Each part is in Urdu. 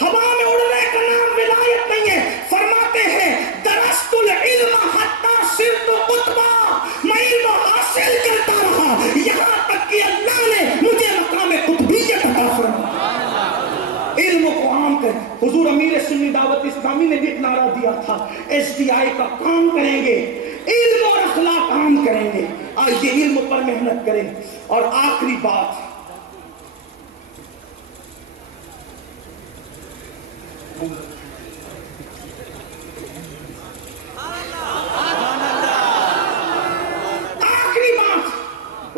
ہوا میں اڑنے کا نام ولایت نہیں ہے. فرماتے ہیں درست العلم حتی صرت قطبا، میں علم حاصل کرتا رہا یہاں تک کہ اللہ نے مجھے مقام قطبیت عطا فرمایا. علم کو عام کر. حضور امیر سنی دعوت اسلامی نے بھی ایک نعرہ دیا تھا، ایس ڈی آئی کا کام کریں گے، علم اور اخلاق عام کریں گے. آج یہ علم پر محنت کریں. اور آخری بات،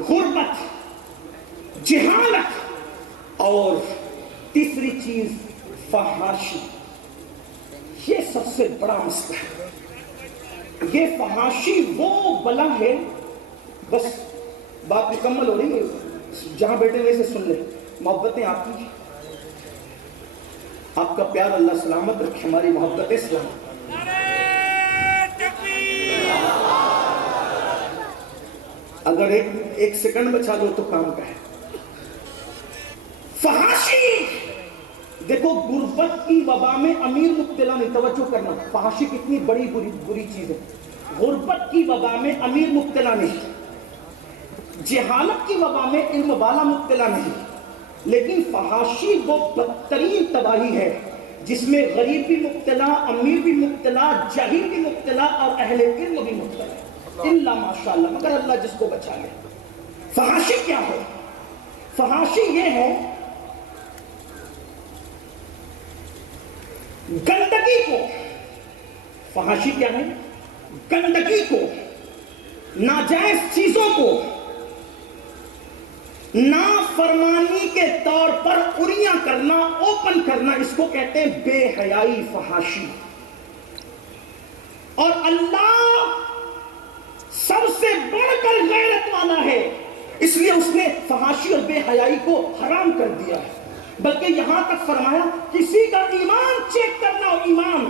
غربت، جہالت، اور تیسری چیز فحاشی. یہ سب سے بڑا مسئلہ ہے. یہ فحاشی وہ بلا ہے، بس بات مکمل ہو رہی ہے، جہاں بیٹھے ہوئے سے سن لیں. محبتیں آپ کی، آپ کا پیار اللہ سلامت رکھے، ہماری محبتیں سلامت. اگر ایک سیکنڈ بچا لو تو کام کا ہے. فحاشی، دیکھو غربت کی وبا میں امیر مبتلا نہیں. توجہ کرنا، فحاشی کتنی بڑی بری چیز ہے. غربت کی وبا میں امیر مبتلا نہیں، جہالت کی وبا میں علم والا مبتلا نہیں، لیکن فحاشی وہ بدترین تباہی ہے جس میں غریب بھی مبتلا، امیر بھی مبتلا، جاہل بھی مبتلا اور اہل علم بھی مبتلا. اللہ ماشاءاللہ، مگر اللہ جس کو بچا لے. فحاشی کیا ہے؟ فحاشی یہ ہے گندگی کو. فحاشی کیا ہے؟ گندگی کو، ناجائز چیزوں کو نافرمانی کے طور پر اریاں کرنا، اوپن کرنا، اس کو کہتے ہیں بے حیائی، فحاشی. اور اللہ سب سے بڑھ کر غیرت والا ہے، اس لیے اس نے فحاشی اور بے حیائی کو حرام کر دیا ہے. بلکہ یہاں تک فرمایا کسی کا ایمان چیک کرنا ہو، ایمان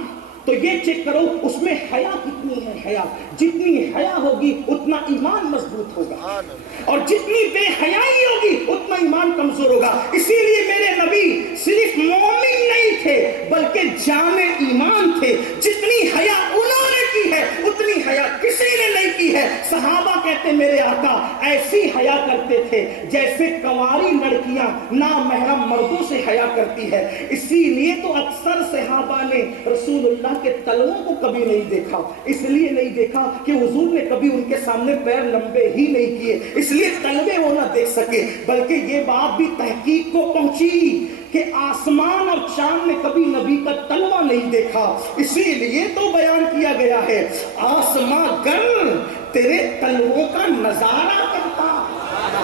تو یہ چیک کرو اس میں حیا کتنی ہے. حیا جتنی حیا ہوگی اتنا ایمان مضبوط ہوگا، اور جتنی بے حیائی ہوگی اتنا ایمان کمزور ہوگا. اسی لیے میرے نبی صرف مومن نہیں تھے بلکہ جامع ایمان تھے. جتنی حیا انہوں نے کی ہے اتنی حیا کسی نے نہیں کی ہے. صحابہ کہتے میرے آقا ایسی حیا کرتے تھے جیسے کنواری لڑکیاں نامحرم مردوں سے حیا کرتی ہے. اسی لیے تو اکثر صحابہ نے رسول اللہ کے تلووں کو کبھی نہیں دیکھا. اس لیے نہیں دیکھا کہ حضور نے کبھی ان کے سامنے پیر لمبے ہی نہیں کیے، اس لیے تلوے وہ نہ دیکھ سکے. بلکہ یہ بات بھی تحقیق کو پہنچی کہ آسمان اور چاند نے کبھی نبی کا تلوہ نہیں دیکھا. اسی لیے تو بیان کیا گیا ہے آسمان گر تیرے تلووں کا نظارہ کرتا.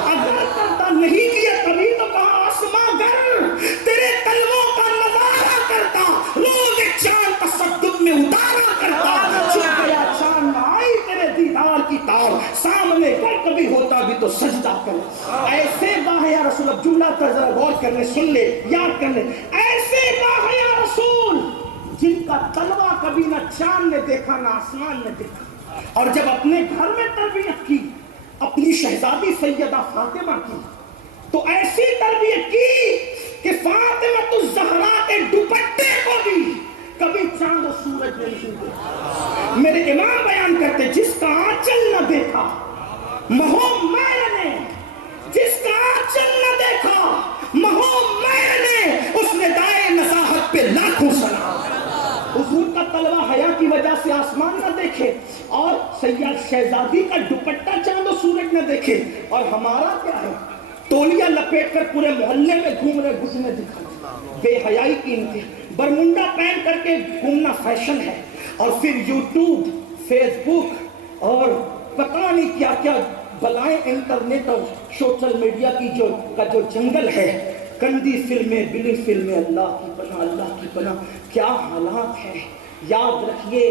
اگر کرتا نہیں کیا کبھی تو کہا آسمان گر تیرے تلووں کا نظارہ کرتا، روز چاند تصدق میں اتارا کرتا. چھپ گیا چاند آئی تیرے دیدار کی تار، سامنے گر کبھی ہوتا بھی تو سجدہ کر. ایسے باہ یا رسول، اب جملہ کا ذرا غور کرنے، سن لے، یاد کر لے. ایسے باہ یا رسول جن کا تلوہ کبھی نہ چاند نے دیکھا نہ آسمان نے دیکھا، اور جب اپنے گھر میں تربیت کی اپنی شہزادی سیدہ فاطمہ کی تو ایسی تربیت کی کہ فاطمہ الزہرا کے دوپٹے کو بھی کبھی چاند و سورج نے نہیں دیکھا. میرے امام بیان کرتے جس کا آنچل نہ دیکھا مہو میل نے، جس کا آنچل نہ دیکھا مہو میل نے، اس نے دائے نصاحت پہ لاکھوں سلام. حضور کا تلوہ حیا کی وجہ سے آسمان نہ دیکھے اور سیاد شہزادی کا دوپٹہ چاند و سورج نہ دیکھے، اور ہمارا کیا ہے؟ تولیہ لپیٹ کر پورے محلے میں گھوم رہے گھسنے دکھا. بے حیائی کی انتہا. برمنڈا پہن کر کے گھومنا فیشن ہے، اور پھر یوٹیوب، فیس بک اور پتہ نہیں کیا کیا بلائیں انٹرنیٹ اور سوشل میڈیا کی جو جنگل ہے. گندی فلمیں، بلی فلمیں، اللہ کی پناہ، اللہ کی پناہ. کیا حالات ہیں. یاد رکھیے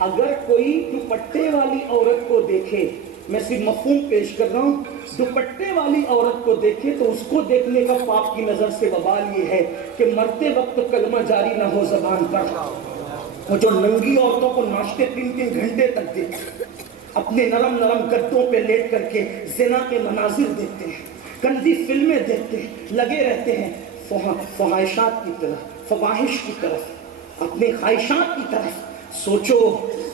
اگر کوئی دوپٹے والی عورت کو دیکھے، میں صرف مفہوم پیش کر رہا ہوں، دوپٹے والی عورت کو دیکھے تو اس کو دیکھنے کا پاپ کی نظر سے وبال یہ ہے کہ مرتے وقت کلمہ جاری نہ ہو زبان پر. وہ جو ننگی عورتوں کو ناشتے 3 گھنٹے تک دیکھتے، اپنے نرم نرم گدوں پہ لیٹ کر کے زنا کے مناظر دیکھتے ہیں، گندی فلمیں دیکھتے ہیں، لگے رہتے ہیں. فواحشات کی طرف، فواحش کی طرف، اپنے خواہشات کی طرف سوچو۔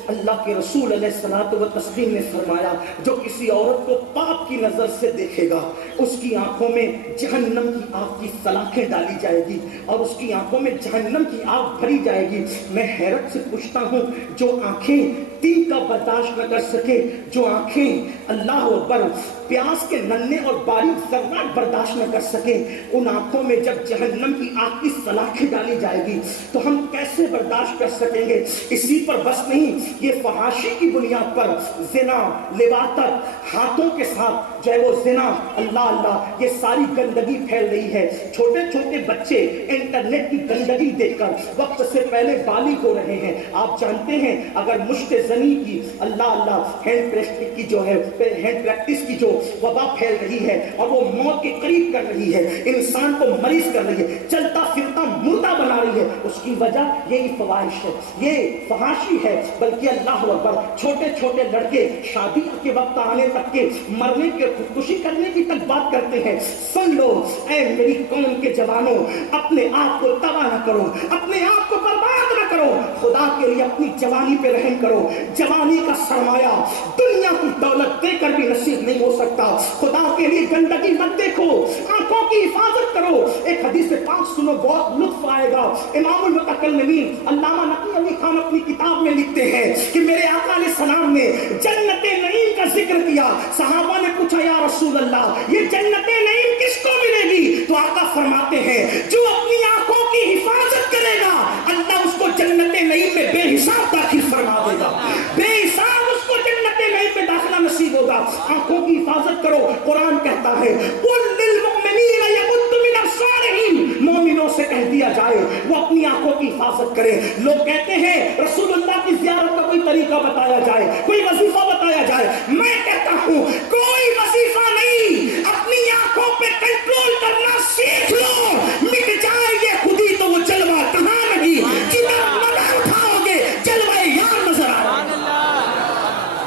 اللہ کے رسول علیہ الصلوۃ والتسلیم نے فرمایا جو کسی عورت کو پاپ کی نظر سے دیکھے گا اس کی آنکھوں میں جہنم کی آگ کی سلاخیں ڈالی جائے گی اور اس کی آنکھوں میں جہنم کی آگ بھری جائے گی۔ میں حیرت سے پوچھتا ہوں جو آنکھیں تین کا برداشت نہ کر سکے، جو آنکھیں اللہ اکبر پیاس کے ننھے اور باریک ذرات برداشت نہ کر سکے، ان آنکھوں میں جب جہنم کی آگ کی سلاخیں ڈالی جائے گی تو ہم کیسے برداشت کر سکیں گے؟ اسی پر بس نہیں، یہ فحاشی کی بنیاد پر زنا، لواطت، ہاتھوں کے ساتھ جو ہے وہ زنا، اللہ اللہ، یہ ساری گندگی پھیل رہی ہے۔ چھوٹے چھوٹے بچے انٹرنیٹ کی گندگی دیکھ کر وقت سے پہلے بالغ ہو رہے ہیں۔ آپ جانتے ہیں اگر مشت زنی کی، اللہ اللہ، ہینڈ پریکٹس کی جو ہے، ہینڈ پریکٹس کی جو وبا پھیل رہی ہے اور وہ موت کے قریب کر رہی ہے، انسان کو مریض کر رہی ہے، چلتا پھرتا مردہ بنا رہی ہے، اس کی وجہ یہی فواحش ہے، یہ فحاشی ہے۔ بلکہ اللہ اکبر، چھوٹے چھوٹے لڑکے شادی کے وقت آنے تک کے مرنے کے خودکشی کرنے کی تک بات کرتے ہیں۔ سن لو اے میری قوم کے جوانوں، اپنے آپ کو تباہ نہ کرو، اپنے آپ کو برباد نہ کرو، خدا کے لیے اپنی جوانی پہ رحم کرو۔ جوانی کا سرمایہ دنیا کی دولت دے کر بھی نصیب نہیں ہو سکتا۔ خدا کے لیے گندگی مت دیکھو، آنکھوں کی حفاظت کرو۔ ایک حدیث پاک سنو، بہت لطف آئے گا۔ امام المتکلمین علامہ نقی علی خان اپنی کتاب میں لکھتے ہیں کہ میرے آقا علیہ السلام نے جنت نعیم کا ذکر کیا۔ صحابہ نے پوچھا یا رسول اللہ یہ جنت نعیم کس کو ملے گی؟ تو آقا فرماتے ہیں جو اپنی آنکھوں کی حفاظت کرے گا اللہ اس کو جنت نعیم میں بے حساب داخل فرما دے گا، بے حساب اس کو جنت نعیم میں داخلہ نصیب ہوگا۔ آنکھوں کی حفاظت کرو۔ قرآن کہتا ہے قُلْ لِلْمُؤْمِنِينَ يَغُضُّوا مِنْ أَبْصَارِهِمْ، مومنوں سے کہہ دیا جائے وہ اپنی آنکھوں کی حفاظت کرے۔ لوگ کہتے ہیں رسول اللہ کی زیارت کا کوئی طریقہ بتایا جائے، کوئی وظیفہ بتایا جائے۔ میں کہتا ہوں کوئی وظیفہ نہیں، اپنی آنکھوں پہ کنٹرول کرنا سیکھ لو، مٹ جائے یہ خودی تو وہ جلوہ کہاں نہیں، جدھر نظر اٹھاؤ گے جلوہ یار نظر آئے۔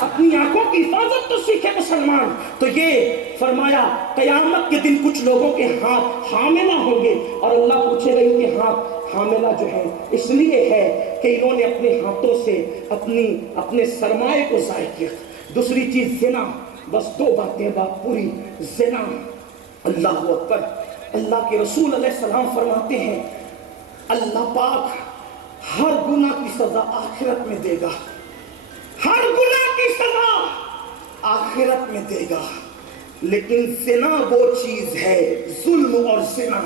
اپنی آنکھوں کی حفاظت تو سیکھے مسلمان۔ تو یہ فرمایا قیامت کے دن کچھ لوگوں کے ہاتھ حاملہ ہوں گے اور اللہ پوچھے گا ان کے ہاتھ حاملہ جو ہے اس لیے ہے کہ انہوں نے اپنے ہاتھوں سے اپنے سرمایے کو ضائع کیا۔ دوسری چیز زنا، بس دو باتیں بات پوری، زنا۔ اللہ اکبر، اللہ کے رسول علیہ السلام فرماتے ہیں اللہ پاک ہر گناہ کی سزا آخرت میں دے گا، ہر گناہ کی سزا آخرت میں دے گا، لیکن زنا وہ چیز ہے، ظلم اور زنا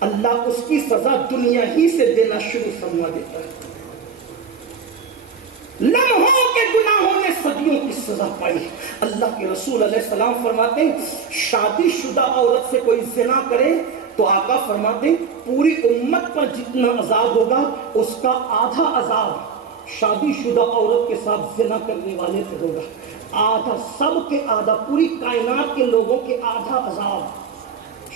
اللہ اس کی سزا دنیا ہی سے دینا شروع فرما دیتا ہے۔ لمحوں کے گناہوں نے صدیوں کی سزا پائی۔ اللہ کے رسول علیہ السلام فرماتے ہیں شادی شدہ عورت سے کوئی زنا کرے تو آقا فرماتے ہیں پوری امت پر جتنا عذاب ہوگا اس کا آدھا عذاب شادی شدہ عورت کے ساتھ زنا کرنے والے پہ ہوگا، آدھا، سب کے آدھا، پوری کائنات کے لوگوں کے آدھا عذاب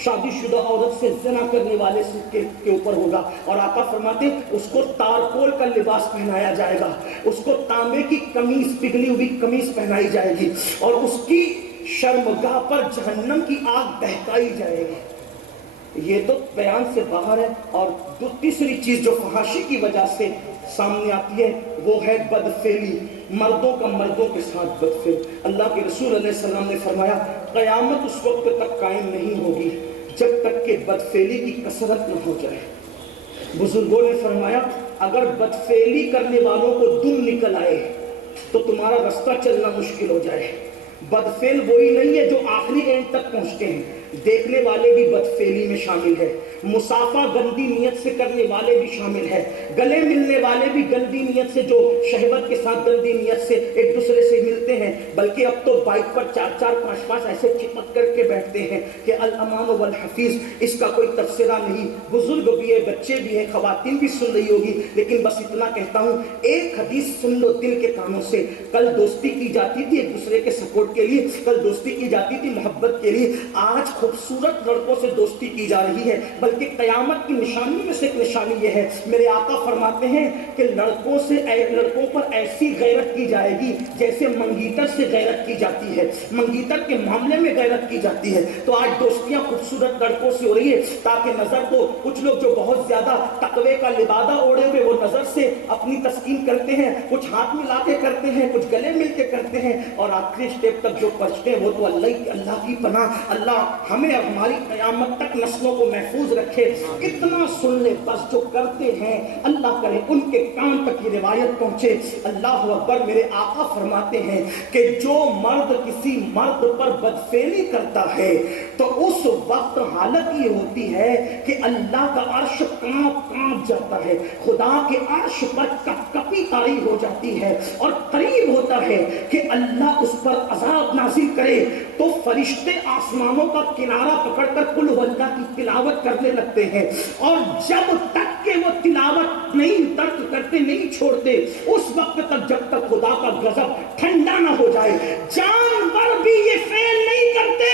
شادی شدہ عورت سے زنا کرنے والے کے اوپر ہوگا۔ اور آقا فرماتے اس کو تارکول کا لباس پہنایا جائے گا، اس کو تانبے کی قمیص، پگھلی ہوئی قمیص پہنائی جائے گی اور اس کی شرمگاہ پر جہنم کی آگ دہکائی جائے گی۔ یہ تو بیان سے باہر ہے۔ اور تیسری چیز جو فحاشی کی وجہ سے سامنے آتی ہے وہ ہے بدفعلی، مردوں کا مردوں کے ساتھ بدفعل۔ اللہ کے رسول علیہ السلام نے فرمایا قیامت اس وقت تک قائم نہیں ہوگی جب تک کہ بدفعلی کی کثرت نہ ہو جائے۔ بزرگوں نے فرمایا اگر بدفعلی کرنے والوں کو دم نکل آئے تو تمہارا رستہ چلنا مشکل ہو جائے۔ بدفعل وہی نہیں ہے جو آخری اینڈ تک پہنچتے ہیں، دیکھنے والے بھی بدفعلی میں شامل ہے، مسافہ گندی نیت سے کرنے والے بھی شامل ہے، گلے ملنے والے بھی گندی نیت سے، جو شہوت کے ساتھ گندی نیت سے ایک دوسرے سے ملتے ہیں، بلکہ اب تو بائک پر 4-4 5-5 ایسے چپک کر کے بیٹھتے ہیں کہ الامان والحفیظ، اس کا کوئی تبصرہ نہیں۔ بزرگ بھی ہے، بچے بھی ہیں، خواتین بھی سن رہی ہوگی، لیکن بس اتنا کہتا ہوں ایک حدیث سن لو دل کے کانوں سے۔ کل دوستی کی جاتی تھی ایک دوسرے کے سپورٹ کے لیے، کل دوستی کی جاتی تھی محبت کے لیے، آج خوبصورت لڑکوں سے دوستی کی جا رہی ہے، بلکہ قیامت کی نشانی میں سے ایک نشانی یہ ہے، میرے آقا فرماتے ہیں کہ لڑکوں پر ایسی غیرت کی جائے گی جیسے منگیتر سے غیرت کی جاتی ہے، منگیتر کے معاملے میں غیرت کی جاتی ہے۔ تو آج دوستیاں خوبصورت لڑکوں سے ہو رہی ہے تاکہ نظر کو کچھ لوگ جو بہت زیادہ تقوی کا لبادہ اوڑے ہوئے وہ نظر سے اپنی تسکین کرتے ہیں، کچھ ہاتھ ملا کے کرتے ہیں، کچھ گلے مل کے کرتے ہیں، اور آخری اسٹیپ تک جو پہنچتے ہیں وہ تو اللہ کی پناہ، اللہ ہمیں اور ہماری قیامت تک نسلوں کو محفوظ رکھے۔ اتنا سن لے بس، جو کرتے ہیں اللہ کرے ان کے کان تک یہ روایت پہنچے۔ اللہ اکبر۔ میرے آقا فرماتے ہیں کہ جو مرد کسی مرد پر بدفعلی کرتا ہے تو اس وقت حالت یہ ہوتی ہے کہ اللہ کا عرش کانپ جاتا ہے، خدا کے عرش پر کپ کپی طاری ہو جاتی ہے، اور قریب ہوتا ہے کہ اللہ اس پر عذاب نازل کرے تو فرشتے آسمانوں کا کنارہ پکڑ کر قل هو اللہ کی تلاوت کرنے لگتے ہیں، اور جب تک کہ وہ تلاوت نہیں ترک کرتے، نہیں چھوڑتے، اس وقت تک جب تک خدا کا غضب ٹھنڈا نہ ہو جائے۔ جانور بھی یہ فعل نہیں کرتے،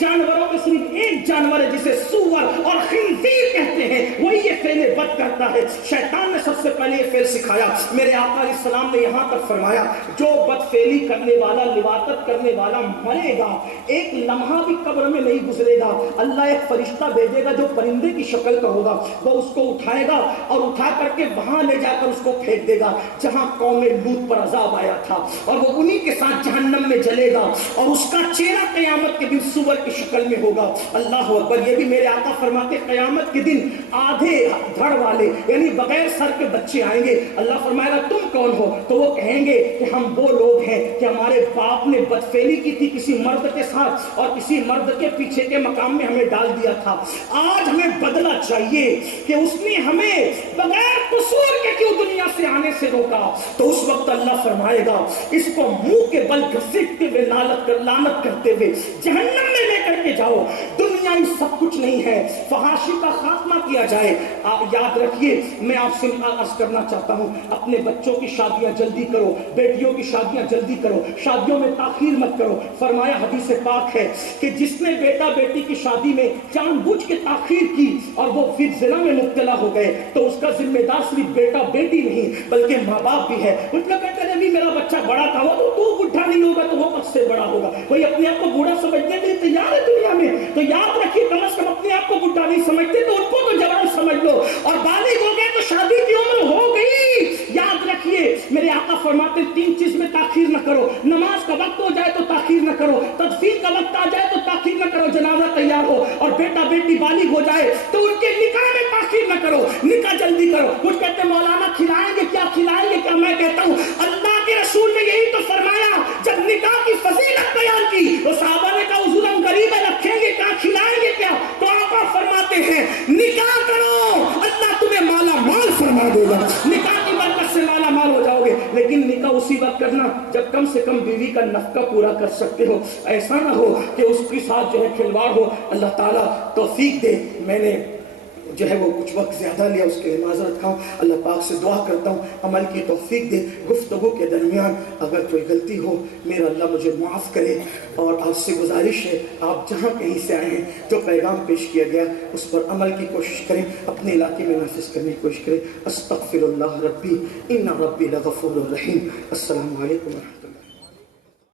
جانوروں میں صرف ایک جانور ہے جسے سور اور خنزیر کہتے ہیں، وہی یہ فعل بد کرتا ہے۔ شیطان نے سب سے پہلے یہ فعل سکھایا۔ میرے آقا علیہ السلام نے یہاں تک فرمایا جو بدفعلی کرنے والا، لواطت کرنے والا مرے گا، ایک لمحہ بھی قبر میں نہیں گزرے گا، اللہ ایک فرشتہ بھیجے گا جو پرندے کی شکل کا ہوگا، وہ اس کو اٹھائے گا اور اٹھا کر کے وہاں لے جا کر اس کو پھینک دے گا جہاں قوم لوط پر عذاب آیا تھا، اور وہ انہی کے ساتھ جہنم میں جلے گا، اور اس کا چہرہ قیامت کے دن سور کی شکل میں ہوگا۔ اللہ اکبر۔ یہ بھی میرے آقا فرماتے قیامت کے دن آدھے دھڑ والے یعنی بغیر سر کے بچے آئیں گے۔ اللہ فرمائے گا تم کون ہو؟ تو وہ کہیں گے کہ ہم وہ لوگ ہیں کہ ہمارے باپ نے بدفعلی کی تھی کسی مرد کے ساتھ اور کسی مرد کے پیچھے کے مقام میں ہمیں ڈال دیا تھا، آج ہمیں بدلہ چاہیے کہ اس نے ہمیں بغیر قصور کے کیوں دنیا سے آنے سے روکا۔ تو اس وقت اللہ فرمائے گا اس کو منہ کے بل گھسیٹتے ہوئے لعنت کرتے ہوئے جہنم میں لے کر کے جاؤ، دنیا ہی سب کچھ نہیں ہے، فحاشی کا خاتمہ کیا جائے۔ آپ یاد رکھیے، میں آپ سے عرض کرنا چاہتا ہوں اپنے بچوں کی شادیاں جلدی کرو، بیٹیوں کی شادیاں جلدی کرو، شادیوں میں تاخیر مت کرو۔ فرمایا حدیث پاک ہے کہ جس نے بیٹا بیٹی کی شادی میں جان بوجھ کے تاخیر کی اور وہ پھر زنا میں مبتلا ہو گئے تو اس کا ذمہ دار صرف بیٹا بیٹی نہیں بلکہ ماں باپ بھی ہے۔ اس نے کہتے ہیں ابھی میرا بچہ بڑا تھا، وہ تو بوڑھا نہیں ہوگا تو وہ کب سے بڑا ہوگا، کوئی اپنے آپ کو بوڑھا سمجھنے کے لیے تیار ہے دنیا میں؟ تو یاد رکھیے کم از کم اپنے آپ کو بوڑھا نہیں سمجھتے تو ان کو تو جوان سمجھ لو، اور بالغ ہو گئے تو شادی کی عمر ہو گئی۔ یاد رکھیے میرے آقا فرماتے تین چیز میں تاخیر نہ کرو، نماز کا وقت ہو جائے تو تاخیر نہ کرو، تدفین کا وقت آ جائے تو تاخیر نہ کرو، جنازہ تیار ہو اور بیٹا بیٹی بالغ ہو جائے تو ان کے نکاح میں تاخیر نہ کرو، نکاح جلدی کرو۔ کچھ کہتے ہیں مولانا کھلائیں گے کیا، کھلائیں گے کیا؟ میں کہتا ہوں اللہ کے رسول نے یہی تو فرمایا، جب نکاح کی فضیلت بیان کی تو صحابہ نے کہا حضور ہم غریب ہیں، رکھیں گے کیا، کھلائیں گے کیا؟ تو آقا فرماتے ہیں نکاح کرو، اللہ تمہیں مالا مال فرما دے گا، نکاح کی برکت سے مالا مال ہو جاؤ گے۔ لیکن نکاح اسی وقت کرنا جب کم سے کم بیوی کا نفقہ پورا کر سکتے ہو، ایسا نہ ہو کہ اس کے ساتھ جو ہے کھلواڑ ہو۔ اللہ تعالیٰ توفیق دے۔ میں نے جو ہے وہ کچھ وقت زیادہ لیا، اس کے لیے معذرت خواہ، اللہ پاک سے دعا کرتا ہوں عمل کی توفیق دے۔ گفتگو کے درمیان اگر کوئی غلطی ہو میرا اللہ مجھے معاف کرے، اور آپ سے گزارش ہے آپ جہاں کہیں سے آئے ہیں جو پیغام پیش کیا گیا اس پر عمل کی کوشش کریں، اپنے علاقے میں نافذ کرنے کی کوشش کریں۔ استغفر اللہ ربی ان ربی لغفور رحیم۔ السلام علیکم ورحمۃ اللہ۔